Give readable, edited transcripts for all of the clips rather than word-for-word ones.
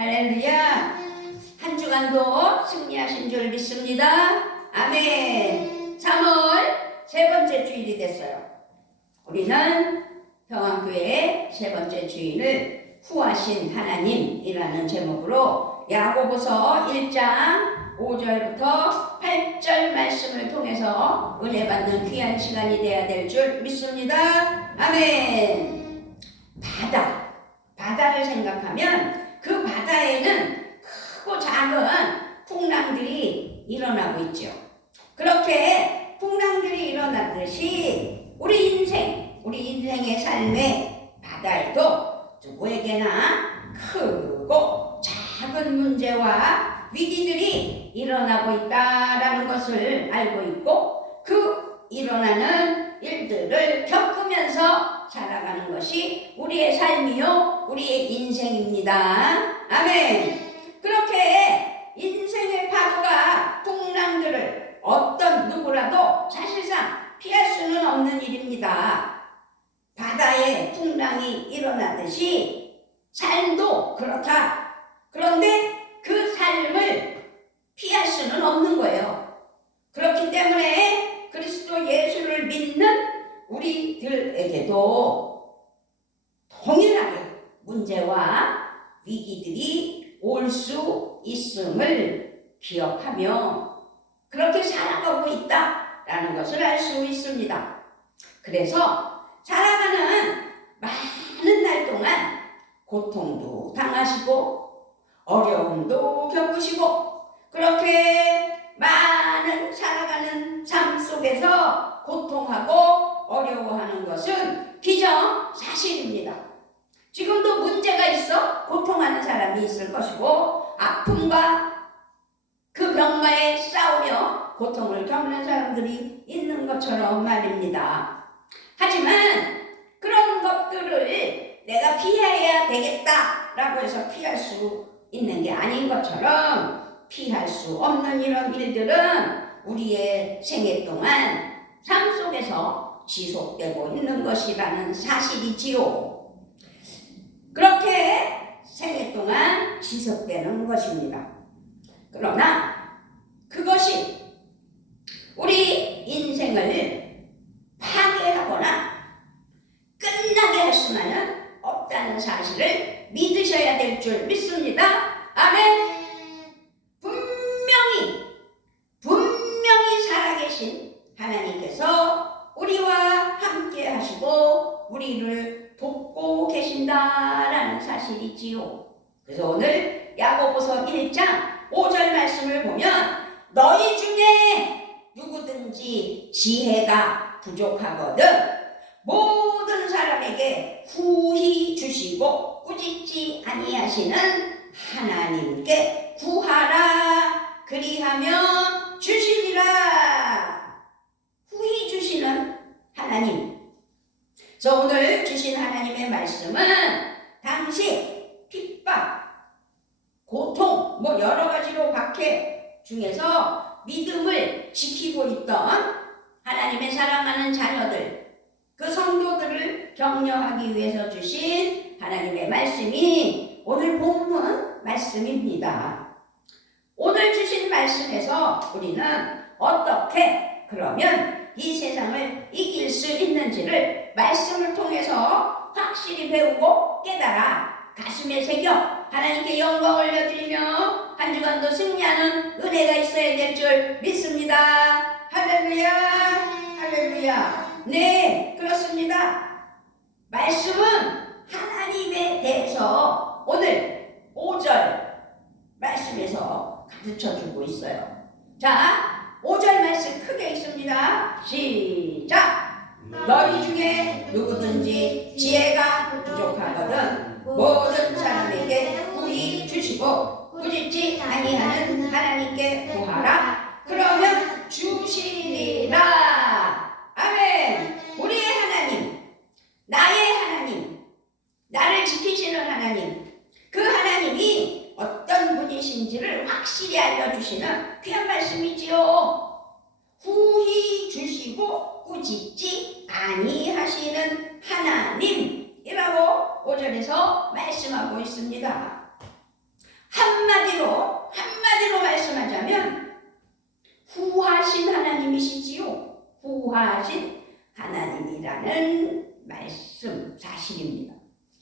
할렐루야. 한 주간도 승리하신 줄 믿습니다. 아멘. 3월 세 번째 주일이 됐어요. 우리는 평안교회의 세 번째 주일을 후하신 하나님이라는 제목으로 야고보서 1장 5절부터 8절 말씀을 통해서 은혜 받는 귀한 시간이 되어야 될 줄 믿습니다. 아멘. 바다를 생각하면 그 바다에는 크고 작은 풍랑들이 일어나고 있죠. 그렇게 풍랑들이 일어나듯이 우리 인생의 삶의 바다에도 누구에게나 크고 작은 문제와 위기들이 일어나고 있다라는 것을 알고 있고, 그 일어나는 일들을 겪으면서 살아가는 것이 우리의 삶이요, 우리의 인생입니다. 아멘. 그렇게 인생의 파도가 풍랑들을 어떤 누구라도 사실상 피할 수는 없는 일입니다. 바다에 풍랑이 일어나듯이 삶도 그렇다. 그런데 그 삶을 피할 수는 없는 거예요. 그렇기 때문에 그리스도 예수를 믿는 우리들에게도 동일하게 문제와 위기들이 올 수 있음을 기억하며 그렇게 살아가고 있다라는 것을 알 수 있습니다. 그래서 살아가는 많은 날 동안 고통도 당하시고 어려움도 겪으시고 그렇게 많은 살아가는 삶 속에서 고통하고 어려워하는 것은 기정사실입니다. 지금도 문제가 있어 고통하는 사람이 있을 것이고, 아픔과 그 병마에 싸우며 고통을 겪는 사람들이 있는 것처럼 말입니다. 하지만 그런 것들을 내가 피해야 되겠다라고 해서 피할 수 있는 게 아닌 것처럼, 피할 수 없는 이런 일들은 우리의 생애 동안 삶 속에서 지속되고 있는 것이라는 사실이지요. 그렇게 생애 동안 지속되는 것입니다. 그러나 그것이 우리 인생을 파괴하거나 끝나게 할 수만은 없다는 사실을 믿으셔야 될 줄 믿습니다. 아멘. 분명히 살아계신 하나님께서 우리와 함께 하시고 우리를 돕고 계신다라는 사실이지요. 그래서 오늘 야고보서 1장 5절 말씀을 보면, 너희 중에 누구든지 지혜가 부족하거든 모든 사람에게 후히 주시고 꾸짖지 아니하시는 하나님께 구하라, 그리하면 주시리라. 후히 주시는 하나님. 저 오늘 주신 하나님의 말씀은 당시 핍박, 고통, 여러 가지로 박해 중에서 믿음을 지키고 있던 하나님의 사랑하는 자녀들, 그 성도들을 격려하기 위해서 주신 하나님의 말씀이 오늘 본문 말씀입니다. 오늘 주신 말씀에서 우리는 어떻게 그러면 이 세상을 이길 수 있는지를 말씀을 통해서 확실히 배우고 깨달아 가슴에 새겨 하나님께 영광 올려드리며 한 주간도 승리하는 은혜가 있어야 될 줄 믿습니다. 할렐루야, 할렐루야. 네, 그렇습니다. 말씀은 하나님에 대해서 오늘 5절 말씀에서 가르쳐주고 있어요. 자, 5절 말씀 크게 읽습니다. 시작. 너희 중에 누구든지 지혜가 부족하거든 모든 사람에게 후히 주시고 꾸짖지 아니하는 하나님께 구하라, 그러면 주시리라. 아멘. 우리의 하나님, 나의 하나님, 나를 지키시는 하나님, 그 하나님이 어떤 분이신지를 확실히 알려주시는 귀한 말씀이지요. 후히 주시고 꾸짖지 아니하시는 하나님이라고 5절에서 말씀하고 있습니다. 한마디로 말씀하자면 후하신 하나님이시지요. 후하신 하나님이라는 말씀 사실입니다.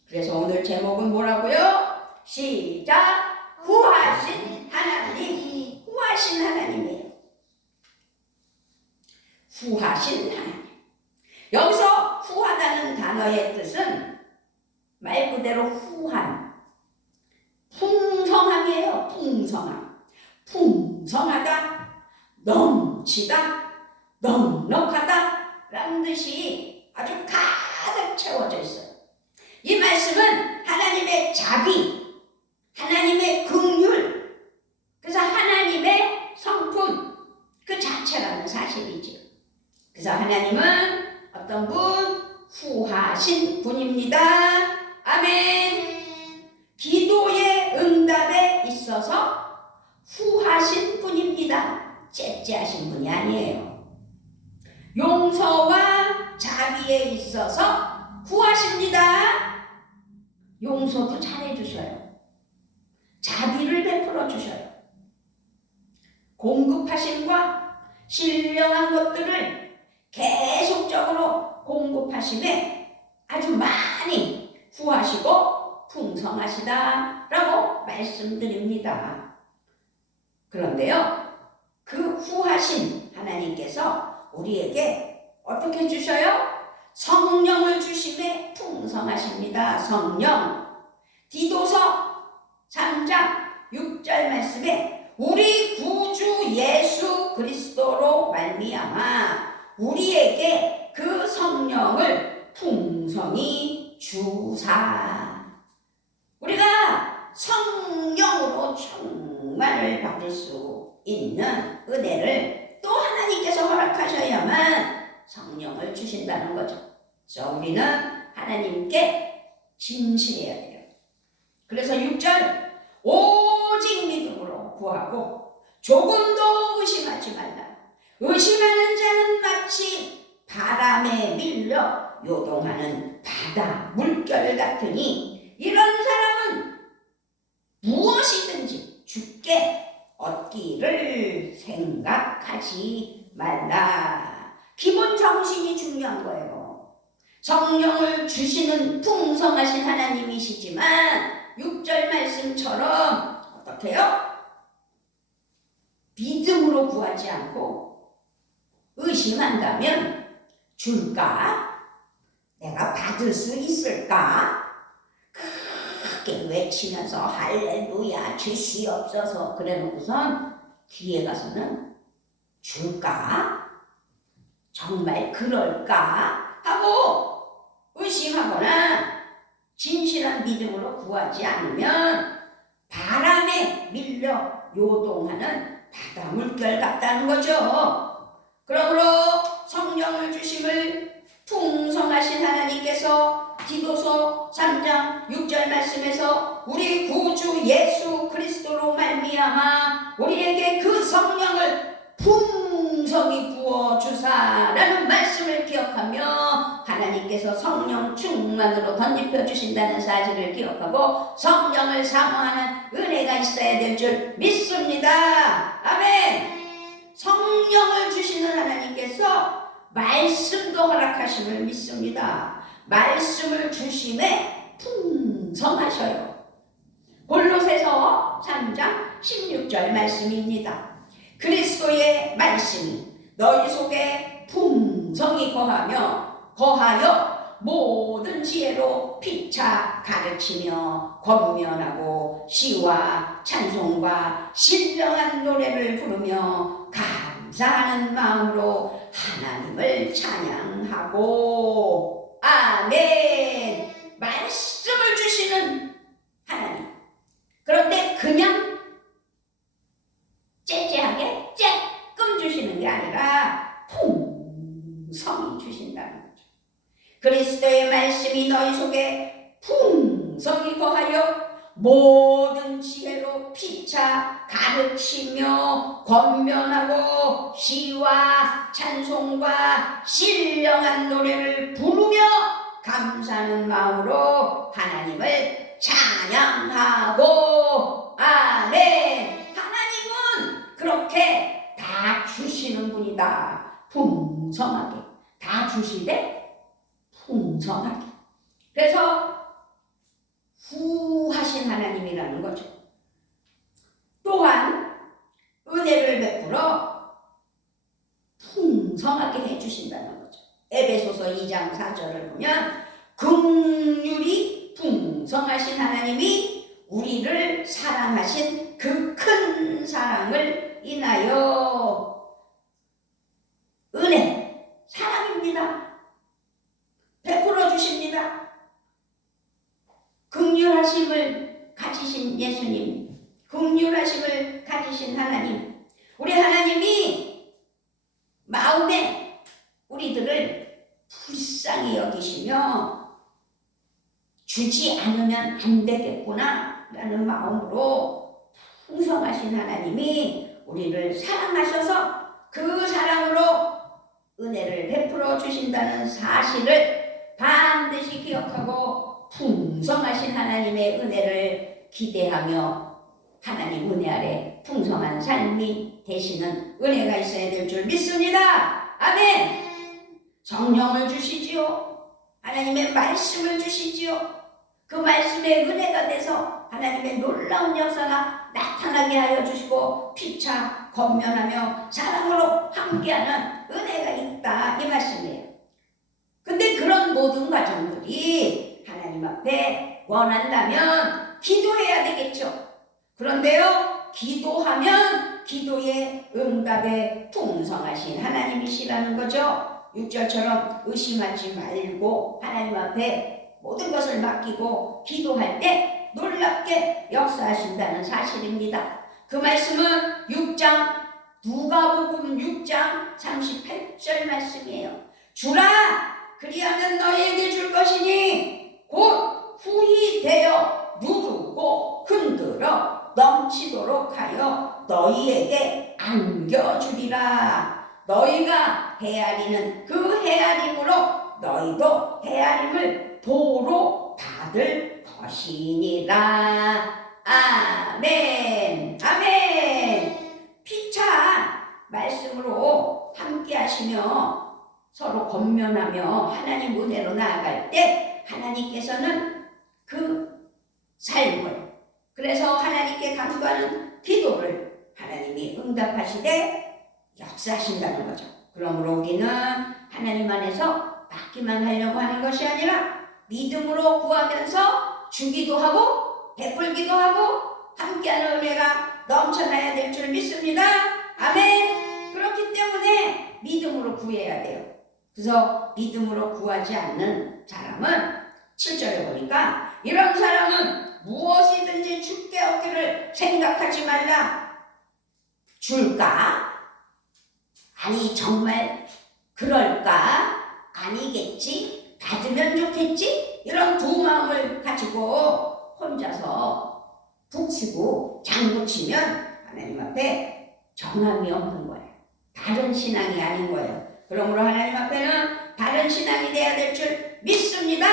그래서 오늘 제목은 뭐라고요? 시작! 후하신 하나님. 후하신 하나님이에요. 후하신 하나님. 여기서 후하다는 단어의 뜻은 말 그대로 후한, 풍성함이에요. 풍성함. 풍성하다, 넘치다, 넉넉하다 라는 뜻이 아주 가득 채워져 있어요. 이 말씀은 하나님의 자비, 하나님의 긍휼, 그래서 하나님의 성품 그 자체라는 사실이죠. 그래서 하나님은 어떤 분? 후하신 분입니다. 아멘. 기도의 응답에 있어서 후하신 분입니다. 째째하신 분이 아니에요. 용서와 자비에 있어서 후하십니다. 용서도 잘해주셔요. 자비를 베풀어 주셔요. 공급하심과 신령한 것들을 계속적으로 공급하심에 아주 많이 후하시고 풍성하시다라고 말씀드립니다. 그런데요, 그 후하신 하나님께서 우리에게 어떻게 주셔요? 성령을 주심에 풍성하십니다. 성령. 디도서 3장 6절 말씀에 우리 구주 예수 그리스도로 말미암아 우리에게 그 성령을 풍성히 주사. 우리가 성령으로 충만을 받을 수 있는 은혜를 또 하나님께서 허락하셔야만 성령을 주신다는 거죠. 그래서 우리는 하나님께 진실해야 돼요. 그래서 6절 오직 믿음으로 구하고 조금도 의심하지 말라. 의심하는 자는 마치 바람에 밀려 요동하는 바다 물결 같으니 이런 사람은 무엇이든지 주께 얻기를 생각하지 말라. 기본 정신이 중요한 거예요. 성령을 주시는 풍성하신 하나님이시지만 6절 말씀처럼 어떻게 해요? 믿음으로 구하지 않고 의심한다면 줄까? 내가 받을 수 있을까? 크게 외치면서 할렐루야 주시옵소서 그래놓고선 뒤에 가서는 줄까? 정말 그럴까? 하고 의심하거나 진실한 믿음으로 구하지 않으면 바람에 밀려 요동하는 바다 물결 같다는 거죠. 그러므로 성령을 주심을 풍성하신 하나님께서 디도서 3장 6절 말씀에서 우리 구주 예수 그리스도로 말미암아 우리에게 그 성령을 풍성히 부어주사라는 말씀을 기억하며 하나님께서 성령 충만으로 덧입혀 주신다는 사실을 기억하고 성령을 사모하는 은혜가 있어야 될 줄 믿습니다. 아멘. 성령을 주시는 하나님께서 말씀도 허락하심을 믿습니다. 말씀을 주심에 풍성하셔요. 골로새서 3장 16절 말씀입니다. 그리스도의 말씀이 너희 속에 풍성히 거하여 모든 지혜로 피차 가르치며 권면하고 시와 찬송과 신령한 노래를 부르며 감사하는 마음으로 하나님을 찬양하고 아멘. 말씀을 주시는 하나님. 그런데 그냥 째째하게 쬐끔 주시는 게 아니라 풍성히 주신다는 거죠. 그리스도의 말씀이 너희 속에 풍성히 거하여 모든 지혜로 피차 가르치며 권면하고 시와 찬송과 신령한 노래를 부르며 감사하는 마음으로 하나님을 찬양하고 주시되 풍성하게. 그래서 후하신 하나님이라는 거죠. 또한 은혜를 베풀어 풍성하게 해주신다는 거죠. 에베소서 2장 4절을 보면 긍휼이 풍성하신 하나님이 우리를 사랑하신 그 큰 사랑을 인하여, 은혜, 사랑입니다. 베풀어 주십니다. 긍휼하심을 가지신 예수님, 긍휼하심을 가지신 하나님, 우리 하나님이 마음에 우리들을 불쌍히 여기시며 주지 않으면 안 되겠구나 라는 마음으로 풍성하신 하나님이 우리를 사랑하셔서 그 사랑으로 은혜를 베풀어 주신다는 사실을 반드시 기억하고 풍성하신 하나님의 은혜를 기대하며 하나님 은혜 아래 풍성한 삶이 되시는 은혜가 있어야 될 줄 믿습니다. 아멘. 성령을 주시지요. 하나님의 말씀을 주시지요. 그 말씀의 은혜가 돼서 하나님의 놀라운 역사가 나타나게 하여 주시고 피차 권면하며 사랑으로 함께하는 은혜가 있다, 이 말씀이에요. 근데 그런 모든 과정들이 하나님 앞에 원한다면 기도해야 되겠죠. 그런데요, 기도하면 기도의 응답에 풍성하신 하나님이시라는 거죠. 6절처럼 의심하지 말고 하나님 앞에 모든 것을 맡기고 기도할 때 놀랍게 역사하신다는 사실입니다. 그 말씀은 누가복음 6장 38절 말씀이에요. 주라, 그리하면 너희에게 줄 것이니 곧 후히 되어 누르고 흔들어 넘치도록 하여 너희에게 안겨주리라. 너희가 헤아리는 그 헤아림으로 너희도 헤아림을 도로 받을 것이니라. 아멘. 아멘. 피차 말씀으로 함께 하시며 서로 권면하며 하나님 은혜로 나아갈 때 하나님께서는 그 삶을, 그래서 하나님께 간구하는 기도를 하나님이 응답하시되 역사하신다는 거죠. 그러므로 우리는 하나님 안에서 받기만 하려고 하는 것이 아니라 믿음으로 구하면서 주기도 하고 베풀기도 하고 함께하는 은혜가 넘쳐나야 될 줄 믿습니다. 아멘. 그렇기 때문에 믿음으로 구해야 돼요. 그래서 믿음으로 구하지 않는 사람은 7절에 보니까 이런 사람은 무엇이든지 주께 얻기를 생각하지 말라. 줄까? 아니 정말 그럴까? 아니겠지? 받으면 좋겠지? 이런 두 마음을 가지고 혼자서 북치고 장구치면 하나님 앞에 정함이 없는 거예요. 다른 신앙이 아닌 거예요. 그러므로 하나님 앞에는 다른 신앙이 돼야 될 줄 믿습니다.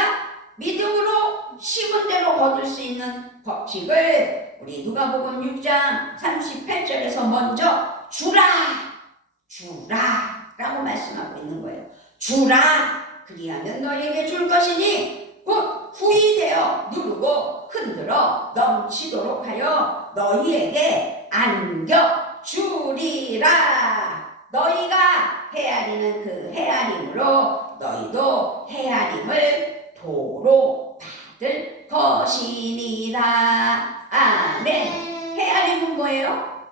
믿음으로 심은 대로 거둘 수 있는 법칙을 우리 누가복음 6장 38절에서 먼저 주라 라고 말씀하고 있는 거예요. 주라, 그리하면 너희에게 줄 것이니 곧 후히 되어 누르고 흔들어 넘치도록 하여 너희에게 안겨주리라. 너희가 헤아리는 그 헤아림으로 너희도 헤아림을 도로 받을 것이니라. 아멘. 헤아림은 뭐예요?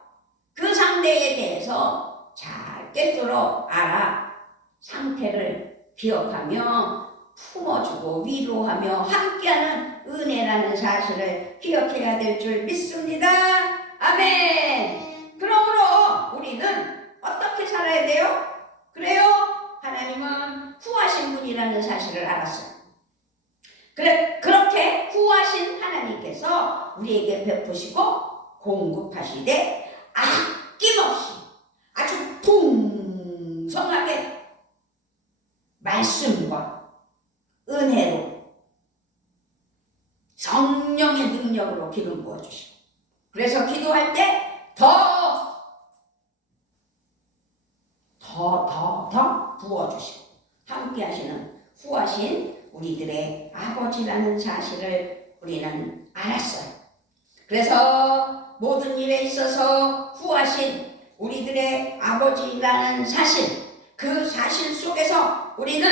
그 상대에 대해서 잘 꿰뚫어 알아 상태를 기억하며 품어주고 위로하며 함께하는 은혜라는 사실을 기억해야 될 줄 믿습니다. 아멘. 그러므로 우리는 어떻게 살아야 돼요? 그래요? 하나님은 후하신 분이라는 사실을 알았어요. 그렇게 후하신 하나님께서 우리에게 베푸시고 공급하시되 아낌없이 아주 풍성하게 말씀과 은혜로 성령의 능력으로 기름 부어주시고, 그래서 기도할 때 더 부어주시고 함께 아버지라는 사실을 우리는 알았어요. 그래서 모든 일에 있어서 구하신 우리들의 아버지라는 사실, 그 사실 속에서 우리는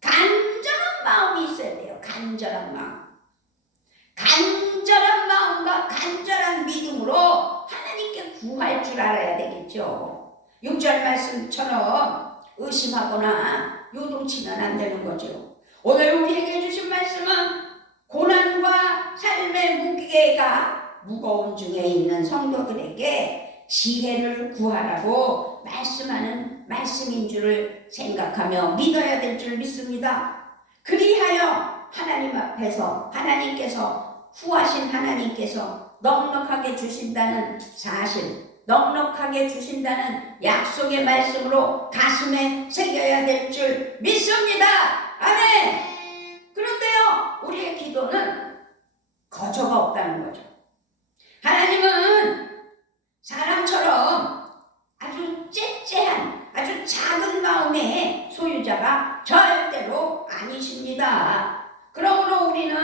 간절한 마음이 있어야 돼요. 간절한 마음. 간절한 마음과 간절한 믿음으로 하나님께 구할 줄 알아야 되겠죠. 6절 말씀처럼 의심하거나 요동치면 안 되는 거죠. 오늘 우리에게 주신 말씀은 고난과 삶의 무게가 무거운 중에 있는 성도들에게 지혜를 구하라고 말씀하는 말씀인 줄을 생각하며 믿어야 될 줄 믿습니다. 그리하여 하나님 앞에서 하나님께서 구하신 하나님께서 넉넉하게 주신다는 사실, 넉넉하게 주신다는 약속의 말씀으로 가슴에 새겨야 될 줄 믿습니다. 아멘. 그런데요, 우리의 기도는 거저가 없다는 거죠. 하나님은 사람처럼 아주 째째한, 아주 작은 마음의 소유자가 절대로 아니십니다. 그러므로 우리는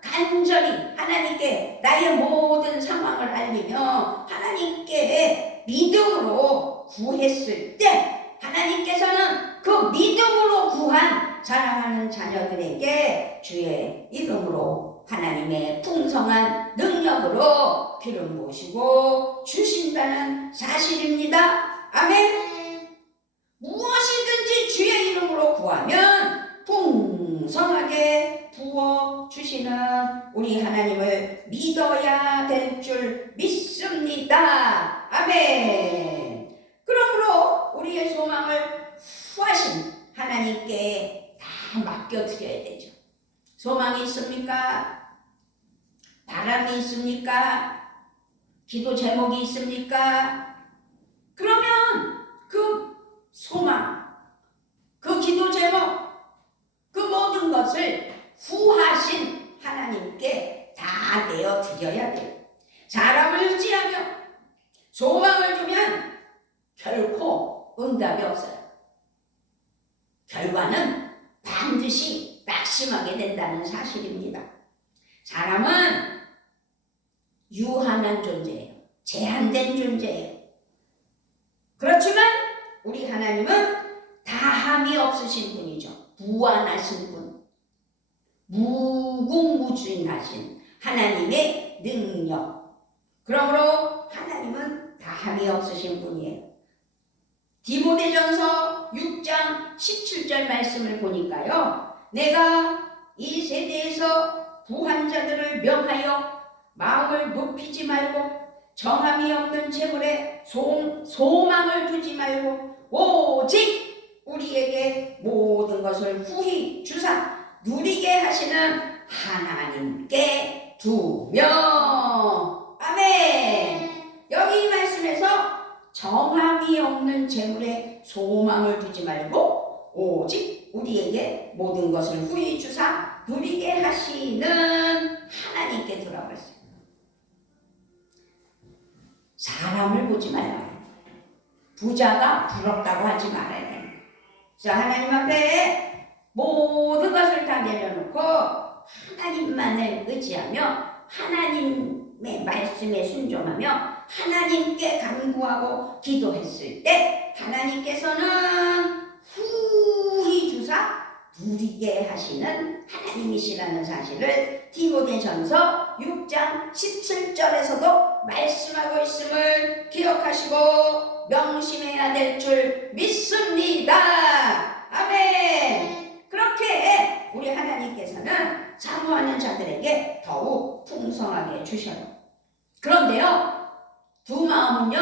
간절히 하나님께 나의 모든 상황을 알리며 하나님께 믿음으로 구했을 때 하나님께서는 그 믿음으로 구한 사랑하는 자녀들에게 주의 이름으로 하나님의 풍성한 능력으로 기름 부으시고 주신다는 사실입니다. 아멘. 무엇이든지 주의 이름으로 구하면 풍성하게 부어주시는 우리 하나님을 믿어야 될 줄 믿습니다. 아멘. 그러므로 우리의 소망을 구하신 하나님께 다 맡겨드려야 되죠. 소망이 있습니까? 바람이 있습니까? 기도 제목이 있습니까? 그러면 그 소망, 그 기도 제목, 그 모든 것을 구하신 하나님께 다 내어드려야 돼요. 사람을 의지하며 소망을 두면 결코 응답이 없어요. 결과는 반드시 낙심하게 된다는 사실입니다. 사람은 유한한 존재예요. 제한된 존재예요. 그렇지만 우리 하나님은 다함이 없으신 분이죠. 무한하신 분, 무궁무진하신 하나님의 능력. 그러므로 하나님은 다함이 없으신 분이에요. 디모데전서 6장 17절 말씀을 보니까요, 내가 이 세대에서 부한 자들을 명하여 마음을 높이지 말고 정함이 없는 재물에 소망을 두지 말고 오직 우리에게 모든 것을 후히 주사 누리게 하시는 하나님께 두며. 아멘. 여기 이 말씀에서 정함이 없는 재물에 소망을 두지 말고 오직 우리에게 모든 것을 후히 주사 누리게 하시는 하나님께 두라고 했어요. 사람을 보지 말아요. 부자가 부럽다고 하지 말아야 돼요. 그래서 하나님 앞에 모든 것을 다 내려놓고 하나님만을 의지하며 하나님의 말씀에 순종하며 하나님께 간구하고 기도했을 때 하나님께서는 후히 주사 누리게 하시는 하나님이시라는 사실을 디모데전서 6장 17절에서도 말씀하고 있음을 기억하시고 명심해야 될 줄 믿습니다. 아멘. 그렇게 우리 하나님께서는 사모하는 자들에게 더욱 풍성하게 주셔요. 그런데요, 두 마음은요,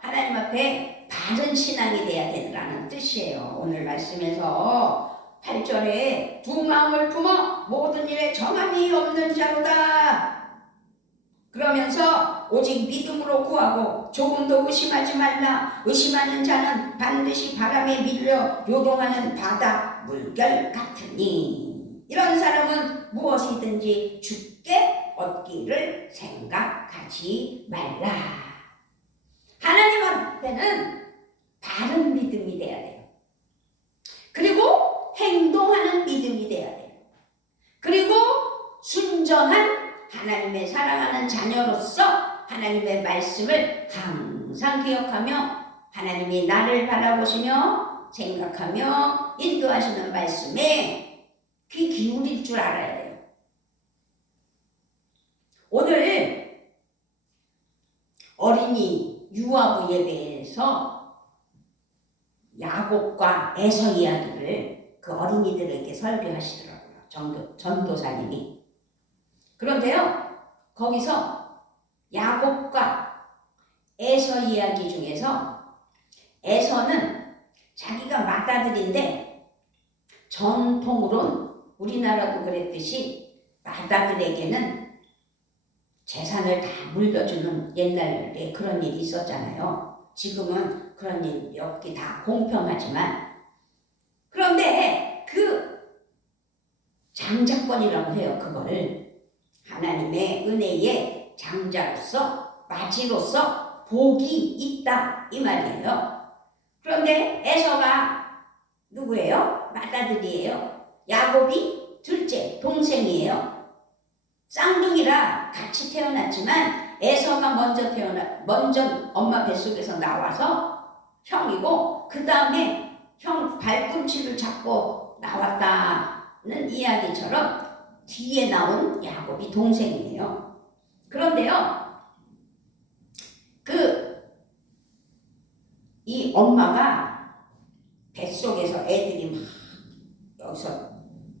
하나님 앞에 바른 신앙이 돼야 된다는 뜻이에요. 오늘 말씀에서 8절에 두 마음을 품어 모든 일에 정함이 없는 자로다. 그러면서 오직 믿음으로 구하고 조금도 의심하지 말라. 의심하는 자는 반드시 바람에 밀려 요동하는 바다 물결 같으니. 이런 사람은 무엇이든지 주께 얻기를 생각하지 말라. 하나님 앞에는 바른 믿음이 돼야 돼요. 그리고 행동하는 믿음이 돼야 돼요. 그리고 온전한 하나님의 사랑하는 자녀로서 하나님의 말씀을 항상 기억하며 하나님이 나를 바라보시며 생각하며 인도하시는 말씀에 귀 기울일 줄 알아야 돼요. 오늘 어린이 유아부 예배에서 야곱과 에서 이야기를 그 어린이들에게 설교하시더라고요. 전도사님이. 그런데요, 거기서 야곱과 에서 이야기 중에서 에서는 자기가 맏아들인데 전통으론 우리나라도 그랬듯이 맏아들에게는 재산을 다 물려주는 옛날에 그런 일이 있었잖아요. 지금은 그런 일이 없기 다 공평하지만, 그런데 그 장자권이라고 해요. 그걸 하나님의 은혜의 장자로서 맞이로서 복이 있다 이 말이에요. 그런데 에서가 누구예요? 맏아들이에요. 야곱이 둘째 동생이에요. 쌍둥이라 같이 태어났지만 에서가 먼저 엄마 뱃속에서 나와서 형이고, 그 다음에 형 발꿈치를 잡고 나왔다는 이야기처럼 뒤에 나온 야곱이 동생이에요. 그런데요, 이 엄마가 뱃속에서 애들이 막 여기서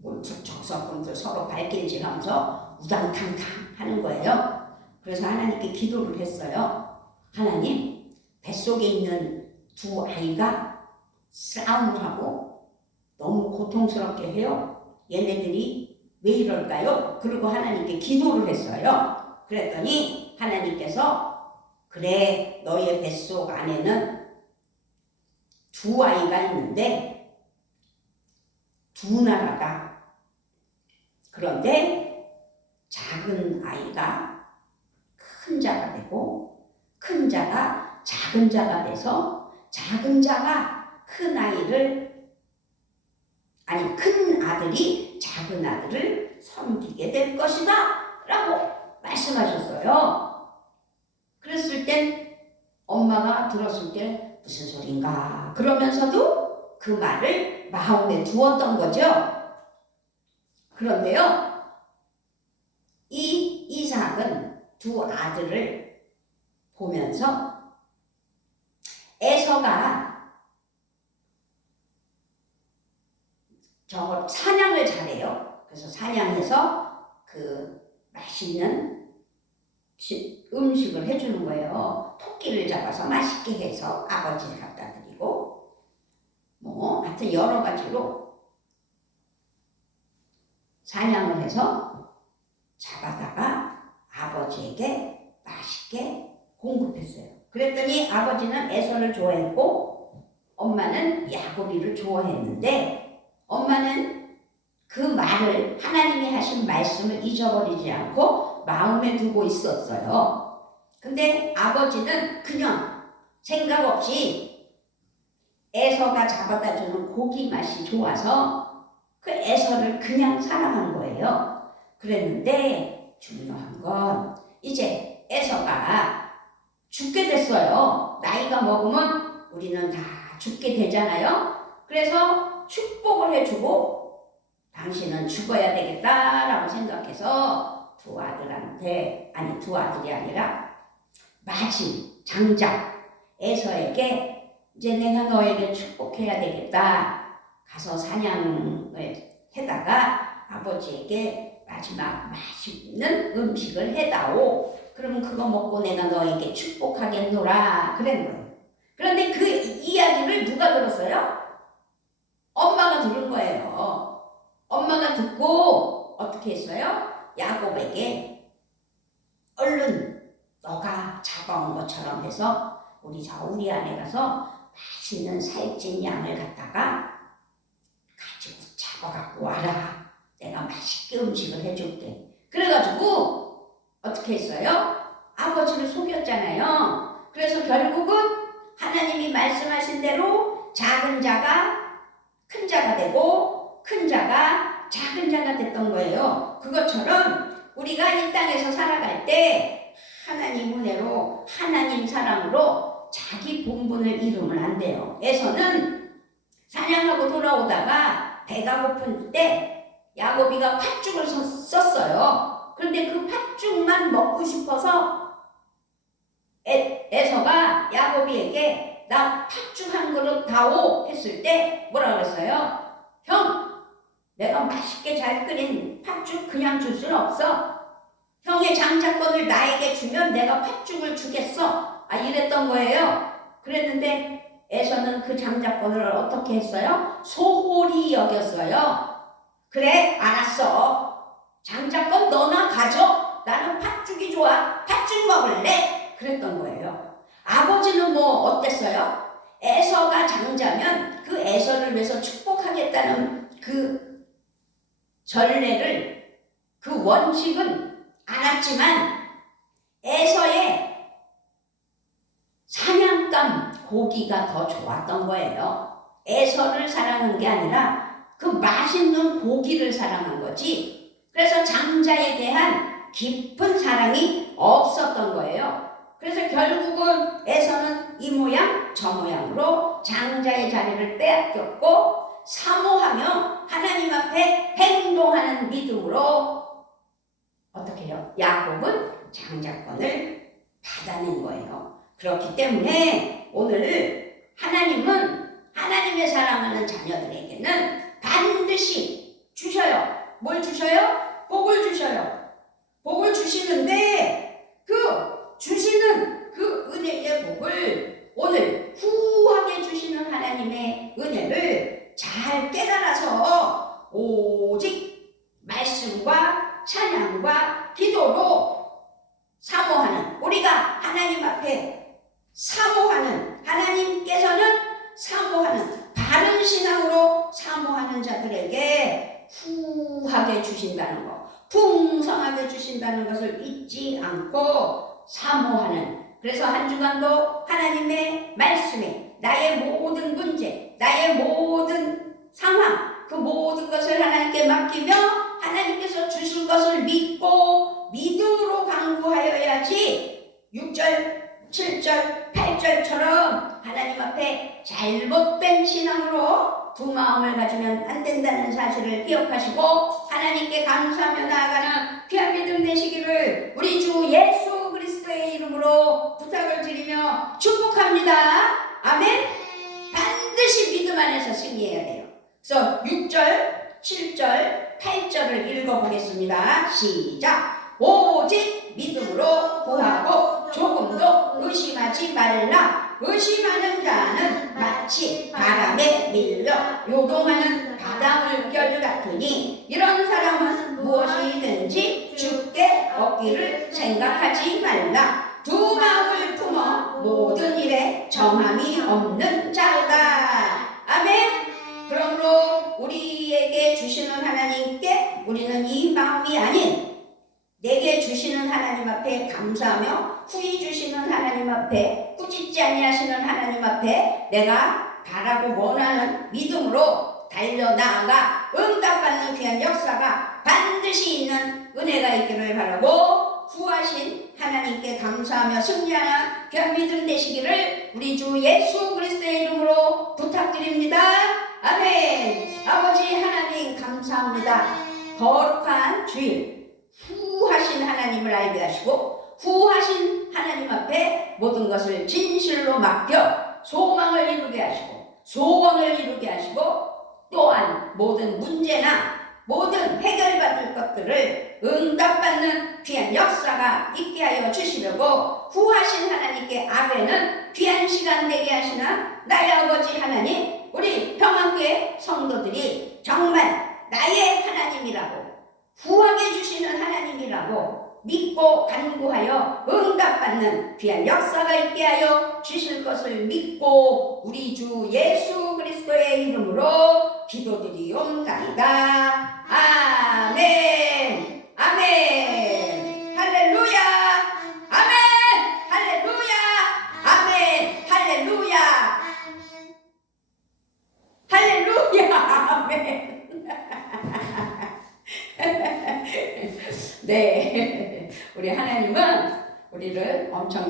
꿀틀 저기서 꿀틀 서로 발길질하면서 우당탕탕 하는 거예요. 그래서 하나님께 기도를 했어요. 하나님, 뱃속에 있는 두 아이가 싸움을 하고 너무 고통스럽게 해요. 얘네들이 왜 이럴까요? 그리고 하나님께 기도를 했어요. 그랬더니 하나님께서 그래, 너의 뱃속 안에는 두 아이가 있는데 두 나라다. 그런데 작은 아이가 큰 자가 되고 큰 자가 작은 자가 돼서 작은 자가 큰 아들이 작은 아들을 섬기게 될 것이다 라고 말씀하셨어요. 그랬을 땐 엄마가 들었을 때 무슨 소린가 그러면서도 그 말을 마음에 두었던 거죠. 그런데요, 이 이삭은 두 아들을 보면서 에서가 저 사냥을 잘해요. 그래서 사냥해서 그 맛있는 음식을 해주는 거예요. 토끼를 잡아서 맛있게 해서 아버지를 갖다 드리고, 하여튼 여러 가지로 사냥을 해서 잡아다가 아버지에게 맛있게 공급했어요. 그랬더니 아버지는 에서를 좋아했고 엄마는 야곱이를 좋아했는데, 엄마는 그 말을, 하나님이 하신 말씀을 잊어버리지 않고 마음에 두고 있었어요. 근데 아버지는 그냥 생각 없이 에서가 잡아다 주는 고기 맛이 좋아서 그 에서를 그냥 사랑한 거예요. 그랬는데 중요한 건 이제 에서가 죽게 됐어요. 나이가 먹으면 우리는 다 죽게 되잖아요. 그래서 축복을 해주고 당신은 죽어야 되겠다라고 생각해서 두 아들이 아니라 마지 장자 에서에게 이제 내가 너에게 축복해야 되겠다. 가서 사냥을 해다가 아버지에게 마지막 맛있는 음식을 해다오. 그러면 그거 먹고 내가 너에게 축복하겠노라. 그런 거예요. 그런데 그 이야기를 누가 들었어요? 엄마가 들은 거예요. 엄마가 듣고 어떻게 했어요? 야곱에게 얼른 너가 잡아온 것처럼 해서 우리 안에 가서 맛있는 살찐 양을 갖다가 가지고 잡아갖고 와라. 내가 맛있게 음식을 해줄게. 그래가지고 어떻게 했어요? 아버지를 속였잖아요. 그래서 결국은 하나님이 말씀하신 대로 작은 자가 큰 자가 되고 큰 자가 작은 자가 됐던 거예요. 그것처럼 우리가 이 땅에서 살아갈 때 하나님 은혜로 하나님 사랑으로 자기 본분을 잃으면 안 돼요. 에서는 사냥하고 돌아오다가 배가 고픈 때 야곱이가 팥죽을 썼어요. 그런데 그 팥죽만 먹고 싶어서 에서가 야곱이에게 나 팥죽 한 그릇 다오 했을 때 뭐라 그랬어요? 형, 내가 맛있게 잘 끓인 팥죽 그냥 줄 수는 없어. 형의 장자권을 나에게 주면 내가 팥죽을 주겠어. 이랬던 거예요. 그랬는데 에서는 그 장자권을 어떻게 했어요? 소홀히 여겼어요. 그래, 알았어. 장자권 너나 가져. 나는 팥죽이 좋아. 팥죽 먹을래. 그랬던 거예요. 아버지는 뭐 어땠어요? 에서가 장자면 그 에서를 위해서 축복하겠다는 그 전례를, 그 원칙은 알았지만 에서의 사냥감 고기가 더 좋았던 거예요. 에서를 사랑한 게 아니라 그 맛있는 고기를 사랑한 거지. 그래서 장자에 대한 깊은 사랑이 없었던 거예요. 그래서 결국은 에서는 이 모양 저 모양으로 장자의 자리를 빼앗겼고, 사모하며 하나님 앞에 행동하는 믿음으로 어떻게 해요? 야곱은 장자권을 받아낸 거예요. 그렇기 때문에 오늘 하나님은 하나님의 사랑하는 자녀들에게는 반드시 주셔요. 뭘 주셔요? 복을 주셔요. 복을 주시는데 그 주시는 그 은혜의 복을 오늘 후하게 주시는 하나님의 은혜를 잘 깨달아서 오직 말씀과 찬양과 기도로 사모하는, 우리가 하나님 앞에 사모하는, 하나님께서는 사모하는, 바른 신앙으로 사모하는 자들에게 후하게 주신다는 것, 풍성하게 주신다는 것을 잊지 않고 사모하는, 그래서 한 주간도 하나님의 말씀에 나의 모든 문제, 나의 모든 상황, 그 모든 것을 하나님께 맡기며 하나님께서 주실 것을 믿고 믿음으로 강구하여야지 6절, 7절, 8절처럼 하나님 앞에 잘못된 신앙으로 두 마음을 가지면 안 된다는 사실을 기억하시고 하나님께 감사하며 나아가는 귀한 믿음 되시기를 우리 주 예수 그리스도의 이름으로 부탁을 드리며 축복합니다. 아멘. 반드시 믿음 안에서 승리해야 돼요. 그래서 6절, 7절, 8절을 읽어보겠습니다. 시작. 오직 믿음으로 구하고 조금도 의심하지 말라. 의심하는 자는 마치 바람에 밀려 요동하는 바닷물결 같으니 이런 사람은 무엇이든지 죽게 얻기를 생각하지 말라. 두 마음을 품어 모든 일에 정함이 없는 자로다. 아멘. 그러므로 우리에게 주시는 하나님께 우리는 이 마음이 아닌 내게 주시는 하나님 앞에 감사하며 후히 주시는 하나님 앞에 꾸짖지 아니하시는 하나님 앞에 내가 바라고 원하는 믿음으로 달려나아가 응답받는 귀한 역사가 반드시 있는 은혜가 있기를 바라고 후하신 하나님께 감사하며 승리하는 귀한 믿음 되시기를 우리 주 예수 그리스도의 이름으로 부탁드립니다. 아멘. 아버지 하나님 감사합니다. 거룩한 주일 후하신 하나님을 알게 하시고 후하신 하나님 앞에 모든 것을 진실로 맡겨 소망을 이루게 하시고 소원을 이루게 하시고 또한 모든 문제나 모든 해결받을 것들을 응답받는 귀한 역사가 있게 하여 주시려고 후하신 하나님께 아베는 귀한 시간 되게 하시나 나의 아버지 하나님, 우리 평안교회 성도들이 정말 나의 하나님이라고 후하게 주시는 하나님이라고 믿고 간구하여 응답받는 귀한 역사가 있게 하여 주실 것을 믿고 우리 주 예수 그리스도의 이름으로 기도드리옵나이다. 아멘. 아멘. 할렐루야. 아멘. 할렐루야. 아멘. 할렐루야. 할렐루야. 아멘. 네. 우리 하나님은 우리를 엄청